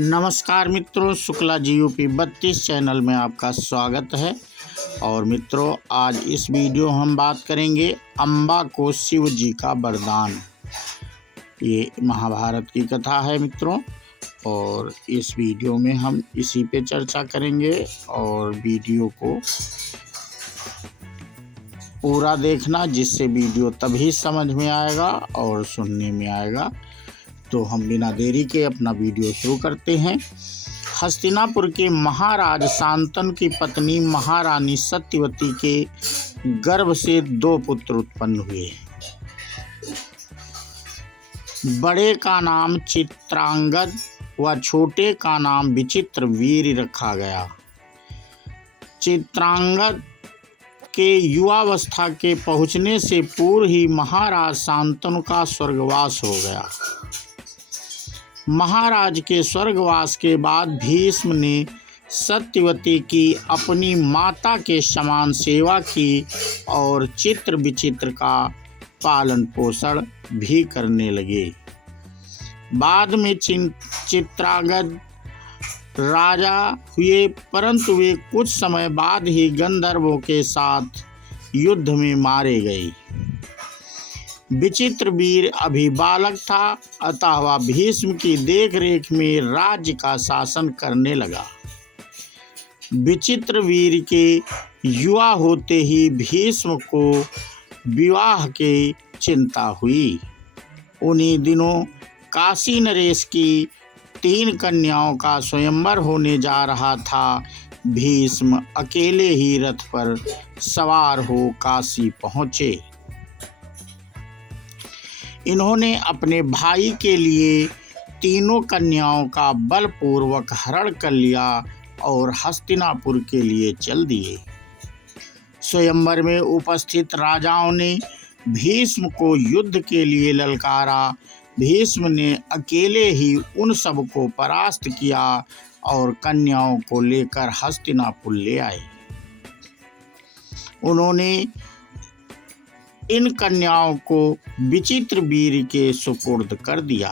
नमस्कार मित्रों, Shukla ji UP 32 channel में आपका स्वागत है। और मित्रों, आज इस वीडियो हम बात करेंगे अम्बा को शिव जी का वरदान। ये महाभारत की कथा है मित्रों, और इस वीडियो में हम इसी पे चर्चा करेंगे। और वीडियो को पूरा देखना, जिससे वीडियो तभी समझ में आएगा और सुनने में आएगा। तो हम बिना देरी के अपना वीडियो शुरू करते हैं। हस्तिनापुर के महाराज शांतनु की पत्नी महारानी सत्यवती के गर्भ से 2 पुत्र उत्पन्न हुए। बड़े का नाम चित्रांगद व छोटे का नाम विचित्रवीर्य रखा गया। चित्रांगद के युवावस्था के पहुँचने से पूर्व ही महाराज शांतनु का स्वर्गवास हो गया। महाराज के स्वर्गवास के बाद भीष्म ने सत्यवती की अपनी माता के समान सेवा की और चित्र विचित्र का पालन पोषण भी करने लगे। बाद में चित्रांगद राजा हुए, परंतु वे कुछ समय बाद ही गंधर्वों के साथ युद्ध में मारे गए। विचित्रवीर्य अभी बालक था, अतः वह भीष्म की देखरेख में राज्य का शासन करने लगा। विचित्रवीर्य के युवा होते ही भीष्म को विवाह की चिंता हुई। उन्हीं दिनों काशी नरेश की 3 कन्याओं का स्वयंवर होने जा रहा था। भीष्म अकेले ही रथ पर सवार हो काशी पहुँचे। इन्होंने अपने भाई के लिए तीनों कन्याओं का बलपूर्वक हरण कर लिया और हस्तिनापुर के लिए चल दिए। स्वयंवर में उपस्थित राजाओं ने भीष्म को युद्ध के लिए ललकारा। भीष्म ने अकेले ही उन सब को परास्त किया और कन्याओं को लेकर हस्तिनापुर ले आए। उन्होंने इन कन्याओं को विचित्रवीर्य के सुपुर्द कर दिया।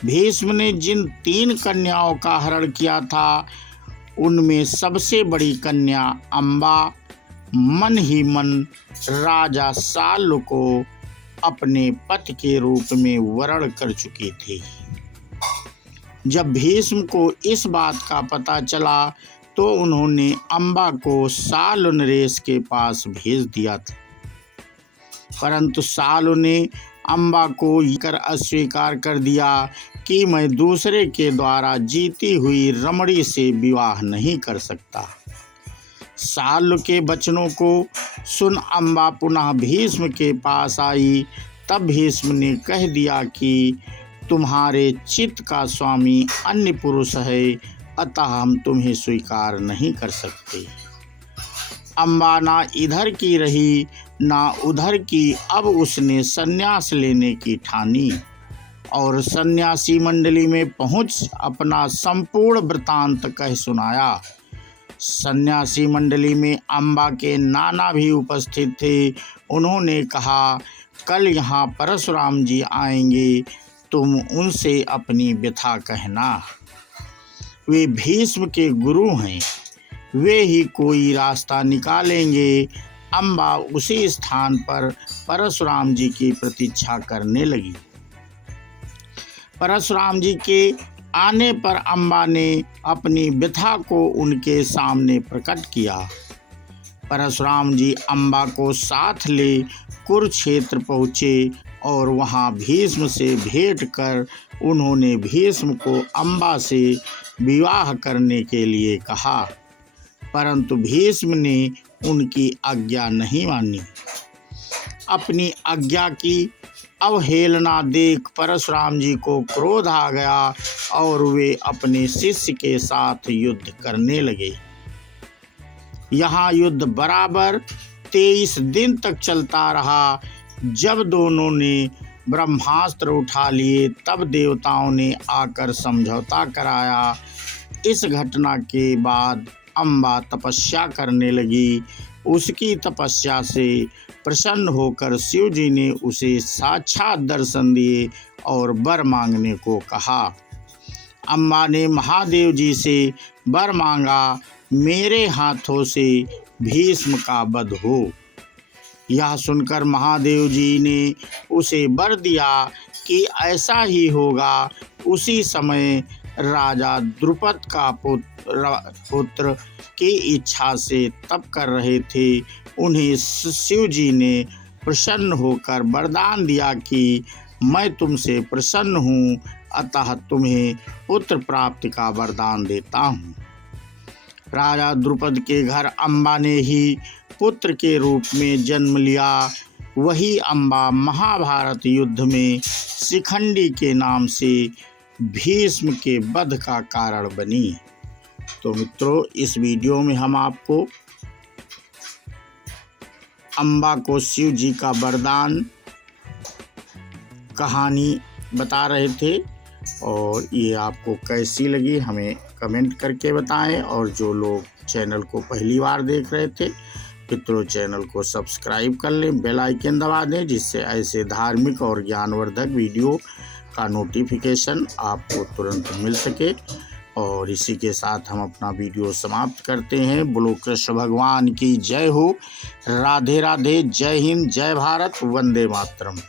भीष्म ने जिन 3 कन्याओं का हरण किया था, उनमें सबसे बड़ी कन्या अम्बा मन ही मन राजा साल्व को अपने पति के रूप में वरण कर चुकी थी। जब भीष्म को इस बात का पता चला तो उन्होंने अम्बा को साल्व नरेश के पास भेज दिया था, परंतु साल्व ने अम्बा को कर अस्वीकार कर दिया कि मैं दूसरे के द्वारा जीती हुई रमणी से विवाह नहीं कर सकता। साल्व के वचनों को सुन अम्बा पुनः भीष्म के पास आई। तब भीष्म ने कह दिया कि तुम्हारे चित्त का स्वामी अन्य पुरुष है, अतः हम तुम्हें स्वीकार नहीं कर सकते। अम्बा ना इधर की रही ना उधर की। अब उसने संन्यास लेने की ठानी और सन्यासी मंडली में पहुंच अपना संपूर्ण वृतांत कह सुनाया। सन्यासी मंडली में अम्बा के नाना भी उपस्थित थे। उन्होंने कहा, कल यहाँ परशुराम जी आएंगे, तुम उनसे अपनी व्यथा कहना। वे भीष्म के गुरु हैं, वे ही कोई रास्ता निकालेंगे। अम्बा उसी स्थान पर परशुराम जी की प्रतीक्षा करने लगी। परशुराम जी के आने पर अम्बा ने अपनी व्यथा को उनके सामने प्रकट किया। परशुराम जी अम्बा को साथ ले कुरुक्षेत्र पहुँचे और वहाँ भीष्म से भेंट कर उन्होंने भीष्म को अम्बा से विवाह करने के लिए कहा, परंतु भीष्म ने उनकी आज्ञा नहीं मानी। अपनी आज्ञा की अवहेलना देख परशुराम जी को क्रोध आ गया और वे अपने शिष्य के साथ युद्ध करने लगे। यहाँ युद्ध बराबर 23 दिन तक चलता रहा। जब दोनों ने ब्रह्मास्त्र उठा लिए, तब देवताओं ने आकर समझौता कराया। इस घटना के बाद अम्बा तपस्या करने लगी। उसकी तपस्या से प्रसन्न होकर शिव जी ने उसे साक्षात दर्शन दिए और वर मांगने को कहा। अम्बा ने महादेव जी से वर मांगा, मेरे हाथों से भीष्म का वध हो। यह सुनकर महादेव जी ने उसे वर दिया कि ऐसा ही होगा। उसी समय राजा द्रुपद का पुत्र की इच्छा से तप कर रहे थे। उन्हें शिव जी ने प्रसन्न होकर वरदान दिया कि मैं तुमसे प्रसन्न हूँ, अतः तुम्हें पुत्र प्राप्ति का वरदान देता हूँ। राजा द्रुपद के घर अम्बा ने ही पुत्र के रूप में जन्म लिया। वही अम्बा महाभारत युद्ध में शिखंडी के नाम से भीष्म के वध का कारण बनी। तो मित्रों, इस वीडियो में हम आपको अम्बा को शिव जी का वरदान कहानी बता रहे थे, और ये आपको कैसी लगी हमें कमेंट करके बताएं। और जो लोग चैनल को पहली बार देख रहे थे, मित्रों चैनल को सब्सक्राइब कर लें, बेल आइकन दबा दें, जिससे ऐसे धार्मिक और ज्ञानवर्धक वीडियो का नोटिफिकेशन आपको तुरंत मिल सके। और इसी के साथ हम अपना वीडियो समाप्त करते हैं। बोलो कृष्ण भगवान की जय हो। राधे राधे। जय हिंद, जय भारत, वंदे मातरम।